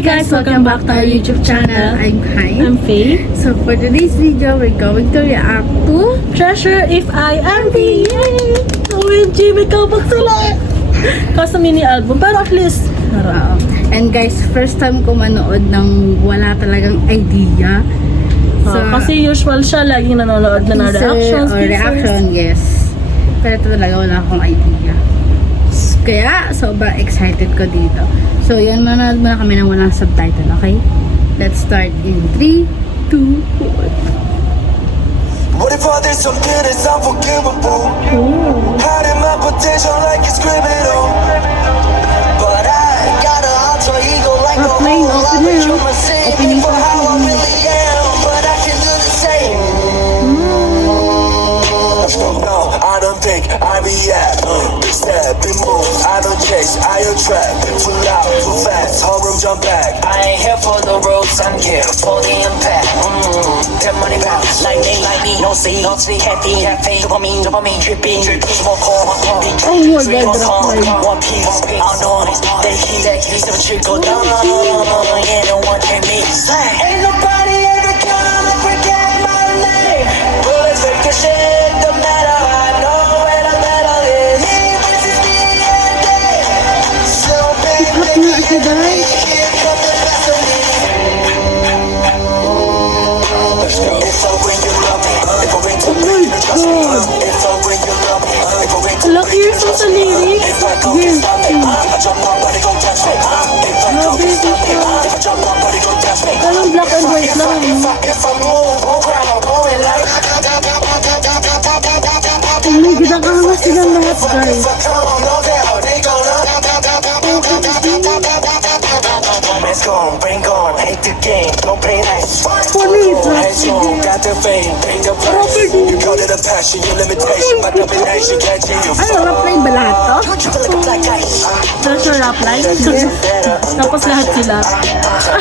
Hi guys, welcome back to our YouTube channel. I'm Kai. I'm Faye. So for today's video, we're going to react to Treasure If I Am Thee. Yay! OMG, may kabak sila. Kasi mini album, pero at least and guys, first time ko manood ng wala talagang idea. kasi usual siya, laging nanonood na ng reactions. Reaction, yes. Pero talaga wala akong idea. Kaya, sobrang excited ko dito. So, yan, manood muna kami ng walang subtitle, okay? Let's start in 3, 2, 1. What if all this something that's unforgivable? Hiding my potential like it's criminal. But I got an alter ego like a Plain whole lot opener. of human Opening for how I really am. But I can do the same. No, I don't think I react. Big step, big move. I don't chase, I attract. Too loud, too fast, whole room jump back. I ain't here for the roads, I'm here for the impact. Get money back, lightning, no see, happy, dopamine, dripping, more core, Oh my God, one piece, I'll know it. They keep that key, so shit go down. Yeah, no one can miss. Ain't nobody ever gonna forget my name. Bullets make a shit, no matter how I know where the metal is. This is the end. So big, here comes the best of me. Let's go. If I bring you love me, if I bring to me, you trust me. If I bring you love me, if I bring to me, Look, here's some sa lyrics. if I go get stop me, if I jump nobody gon' touch me. If I go get stop me, if I jump nobody gon' touch me. Parang black and white lang. If I move, on ground, going like. Oh my God, nakakawa silang lahat, guys. If I come, no doubt, they gon' Let's go, bring on, hate the game, don't play nice. Police, Heads on, got the fame, pay the price. You call it a passion, your limitation, my combination can't change your Ano, rap line ba lahat to? You feel like a black ice. Treasure rap line. Tapos lahat sila.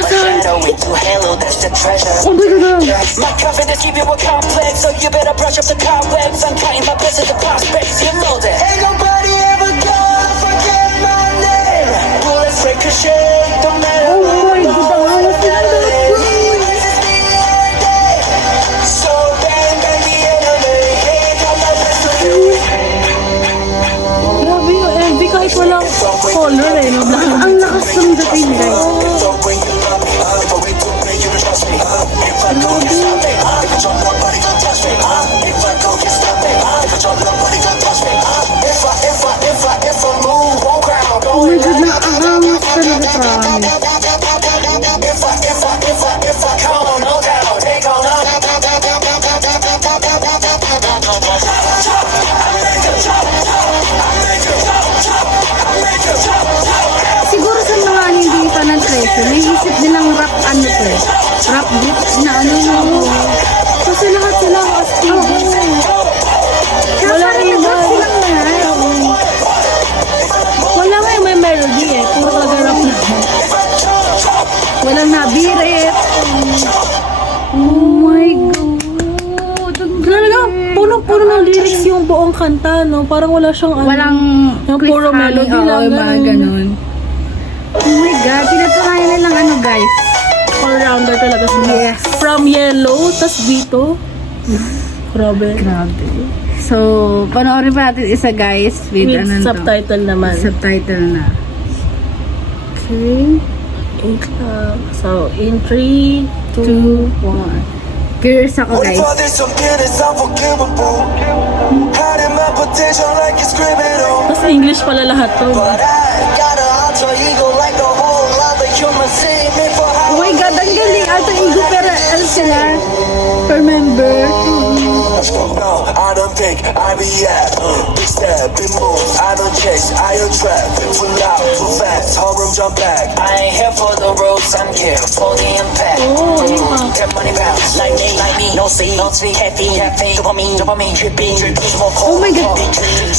Shadow it to handle, that's the treasure. Oh my God, My confidence keep you a complex, so you better brush up the cobwebs. I'm counting my blessings and prospects, you know that. Ain't nobody ever gonna forget my name. Bullets ricochet, no matter oh my God, nakakawa silang lahat, guys. so bang, bang the enemy. Here comes the best of you. Grabe yung MV kahit walang color eh. No? Black and Ang lakas ng dating, guys. So bring you love me, if I bring to me, you trust me. If I go get stop me, if I jump nobody gon' touch me. If I go get stop me, if I jump nobody gon' touch me. If I move on ground, Oh my going God, nakakaangas talaga, promise. if I come on, no doubt, they gon' Siguro sa mga hindi pa ng treasure, may isip nilang rap ano to eh. Rap beat na ano no. kasi lahat sila astig. Wala Walang rin iba. silang lahat. Wala nga yung may melody eh. Puro talaga rap lang. Walang nabirit. Oh my God. Talaga, puno-puno ng lyrics yung buong kanta, no? Parang wala siyang ano. Walang yung puro melody lang. Mga ganun. Oh my God, pinatunayan nilang ano guys. All-rounder talaga sila. Yes. From Yellow, tas dito. Grabe. Grabe. So, panoorin pa natin isa guys with, With ano to? subtitle naman. Subtitle na. Okay. So, in 3, 2, 1. Curious ako What if guys. all this something that's unforgivable? Hiding my potential like it's criminal. Tas English pala lahat to. But I got an alter ego like a whole lot of human for how. Oh my God, ang galing. Alter ego pero ano sila? Per member. No, I don't think I react. Big step, big move. I don't chase, I attract. Too loud, too fast, whole room jump back. I ain't here for the roads, I'm here for the impact. Get money back, lightning, no see, happy, dopamine, dripping, more core. Oh my God.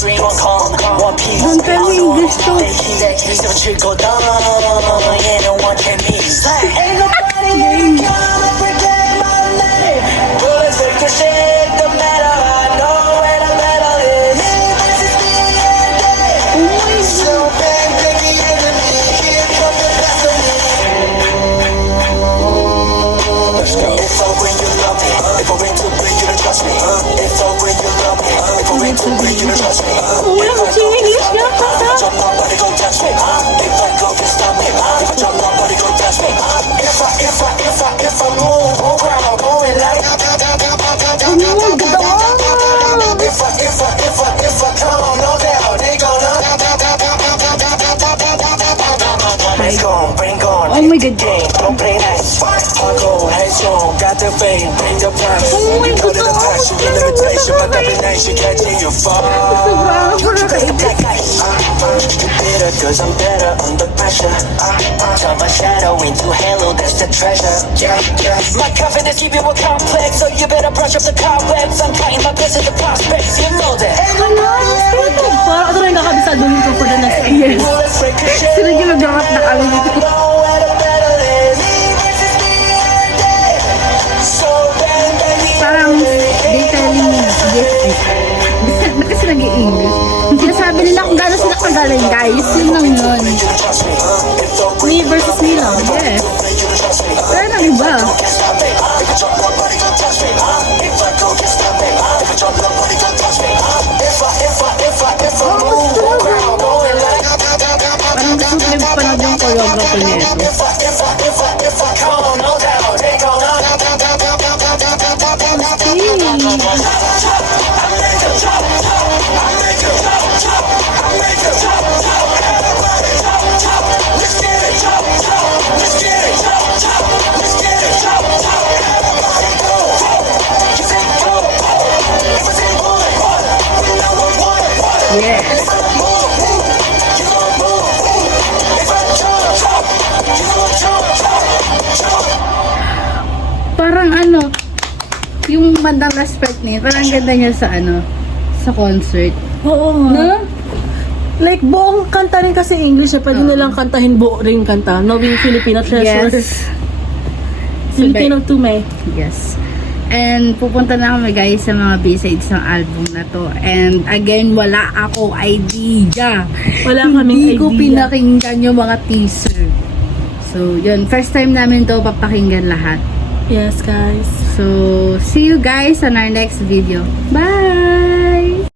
Dream on calm, one piece. Don't tell me English to. They keep that key, so shit go down. Yeah, no one can miss. Ain't nobody ever gonna forget my name. Bullets ricochet, no matter how I know where the metal is. This is the end. So bang, bang the enemy. Here comes the best of me. Oh my God. Don't play nice. Hardcore, headstrong, got the fame, bring the price. Go to the passion, the limitation, my combination, catch you fall. Black ice. You bitter, cause I'm better under pressure. Turn my shadow into halo, that's the treasure. My confidence keep you a complex, so you better brush up the cobwebs. I'm counting my best at the prospects, you know that. Parang ito rin kakabisaduhin ko for the next Yes. Sino yung mag-rap na kami dito? Parang they telling me yes. Ba't kasi nag-i-English? Sinasabi nila kung gano'n sila kagaling, guys. Yun lang yun. me versus me lang. Yes. Pero nang iba. Parang gusto ko yung panood yung choreography nito. Yes. Parang ano, yung bandang respect niya, parang ganda niya sa ano, sa concert. Oo nga. No? Like, buong kanta rin kasi English, pwede nilang kantahin buo rin kanta. Knowing Filipino treasure. Yes. Filipino Tume. Yes. And pupunta na kami guys sa mga B-sides ng album na to. And again, wala ako idea. Wala kaming Hindi ko idea. pinakinggan yung mga teaser. So, yun. First time namin to papakinggan lahat. Yes, guys. So, see you guys on our next video. Bye!